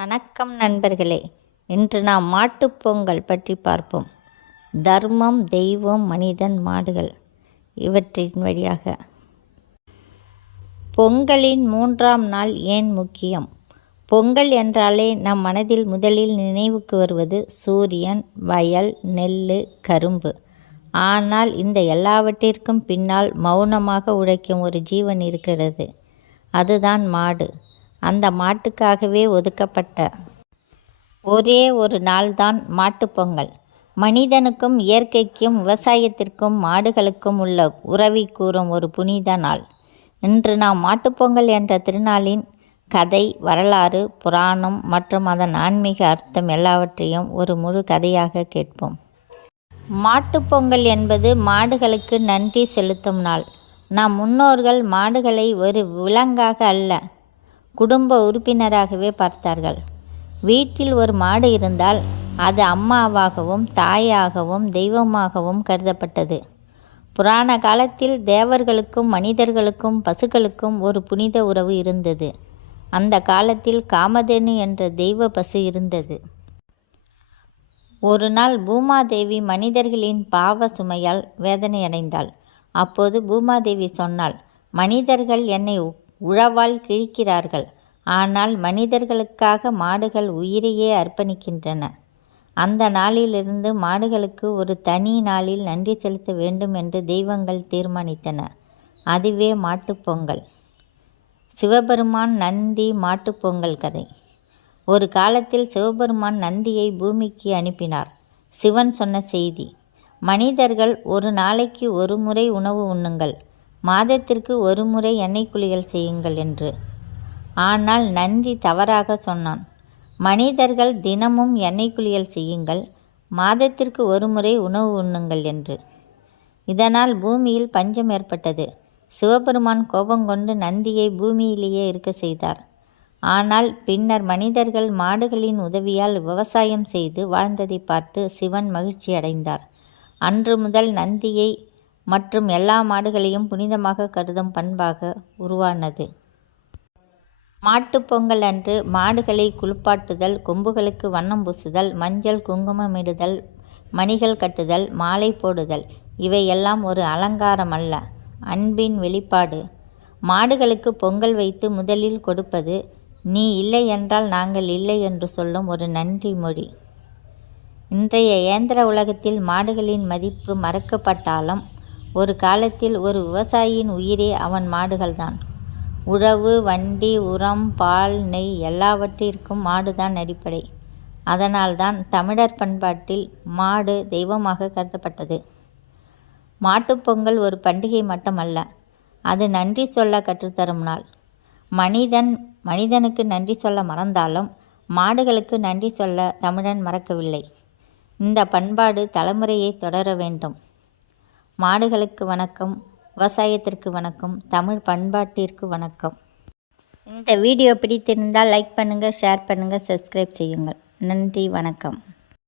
வணக்கம் நண்பர்களே, இன்று நாம் மாட்டுப்பொங்கல் பற்றி பார்ப்போம். தர்மம், தெய்வம், மனிதன், மாடுகள் இவற்றின் வழியாக. பொங்கலின் 3ஆம் நாள் ஏன் முக்கியம்? பொங்கல் என்றாலே நம் மனதில் முதலில் நினைவுக்கு வருவது சூரியன், வயல், நெல், கரும்பு. ஆனால் இந்த எல்லாவற்றிற்கும் பின்னால் மௌனமாக உழைக்கும் ஒரு ஜீவன் இருக்கிறது. அதுதான் மாடு. அந்த மாட்டுக்காகவே ஒதுக்கப்பட்ட ஒரே ஒரு நாள்தான் மாட்டுப்பொங்கல். மனிதனுக்கும் இயற்கைக்கும் விவசாயத்திற்கும் மாடுகளுக்கும் உள்ள உறவை கூறும் ஒரு புனித நாள். இன்று நாம் மாட்டுப்பொங்கல் என்ற திருநாளின் கதை, வரலாறு, புராணம் மற்றும் அதன் ஆன்மீக அர்த்தம் எல்லாவற்றையும் ஒரு முழு கதையாக கேட்போம். மாட்டுப்பொங்கல் என்பது மாடுகளுக்கு நன்றி செலுத்தும் நாள். நம் முன்னோர்கள் மாடுகளை ஒரு விலங்காக அல்ல, குடும்ப உறுப்பினராகவே பார்த்தார்கள். வீட்டில் ஒரு மாடு இருந்தால் அது அம்மாவாகவும் தாயாகவும் தெய்வமாகவும் கருதப்பட்டது. புராண காலத்தில் தேவர்களுக்கும் மனிதர்களுக்கும் பசுக்களுக்கும் ஒரு புனித உறவு இருந்தது. அந்த காலத்தில் காமதேனு என்ற தெய்வ பசு இருந்தது. ஒரு நாள் பூமாதேவி மனிதர்களின் பாவ சுமையால் வேதனையடைந்தாள். அப்போது பூமாதேவி சொன்னாள், மனிதர்கள் என்னை உழவால் கிழிக்கிறார்கள், ஆனால் மனிதர்களுக்காக மாடுகள் உயிரையே அர்ப்பணிக்கின்றன. அந்த நாளிலிருந்து மாடுகளுக்கு ஒரு தனி நாளில் நன்றி செலுத்த வேண்டும் என்று தெய்வங்கள் தீர்மானித்தன. அதுவே மாட்டுப்பொங்கல். சிவபெருமான் நந்தி மாட்டுப்பொங்கல் கதை. ஒரு காலத்தில் சிவபெருமான் நந்தியை பூமிக்கு அனுப்பினார். சிவன் சொன்ன செய்தி, மனிதர்கள் ஒரு நாளைக்கு ஒரு முறை உணவு உண்ணுங்கள், மாதத்திற்கு ஒரு முறை எண்ணெய் குளியல் செய்யுங்கள் என்று. ஆனால் நந்தி தவறாக சொன்னான். மனிதர்கள் தினமும் எண்ணெய் குளியல் செய்யுங்கள், மாதத்திற்கு ஒரு முறை உணவு உண்ணுங்கள் என்று. இதனால் பூமியில் பஞ்சம் ஏற்பட்டது. சிவபெருமான் கோபங்கொண்டு நந்தியை பூமியிலேயே இருக்க செய்தார். ஆனால் பின்னர் மனிதர்கள் மாடுகளின் உதவியால் விவசாயம் செய்து வாழ்ந்ததை பார்த்து சிவன் மகிழ்ச்சி அடைந்தார். அன்று முதல் நந்தியை மற்றும் எல்லா மாடுகளையும் புனிதமாக கருதும் பண்பாக உருவானது. மாட்டுப்பொங்கல் அன்று மாடுகளை குளிப்பாட்டுதல், கொம்புகளுக்கு வண்ணம் பூசுதல், மஞ்சள் குங்குமமிடுதல், மணிகள் கட்டுதல், மாலை போடுதல் இவையெல்லாம் ஒரு அலங்காரம் அல்ல, அன்பின் வெளிப்பாடு. மாடுகளுக்கு பொங்கல் வைத்து முதலில் கொடுப்பது, நீ இல்லை என்றால் நாங்கள் இல்லை என்று சொல்லும் ஒரு நன்றி மொழி. இன்றைய இயந்திர உலகத்தில் மாடுகளின் மதிப்பு மறக்கப்பட்டாலும் ஒரு காலத்தில் ஒரு விவசாயியின் உயிரே அவன் மாடுகள்தான். உழவு, வண்டி, உரம், பால், நெய் எல்லாவற்றிற்கும் மாடுதான் அடிப்படை. அதனால்தான் தமிழர் பண்பாட்டில் மாடு தெய்வமாக கருதப்பட்டது. மாட்டுப்பொங்கல் ஒரு பண்டிகை மட்டுமல்ல, அது நன்றி சொல்ல கற்றுத்தரும் நாள். மனிதனுக்கு நன்றி சொல்ல மறந்தாலும் மாடுகளுக்கு நன்றி சொல்ல தமிழன் மறக்கவில்லை. இந்த பண்பாடு தலைமுறையை தொடர வேண்டும். மாடுகளுக்கு வணக்கம், விவசாயத்திற்கு வணக்கம், தமிழ் பண்பாட்டிற்கு வணக்கம். இந்த வீடியோ பிடித்திருந்தால் லைக் பண்ணுங்கள், ஷேர் பண்ணுங்கள், சப்ஸ்கிரைப் செய்யுங்கள். நன்றி, வணக்கம்.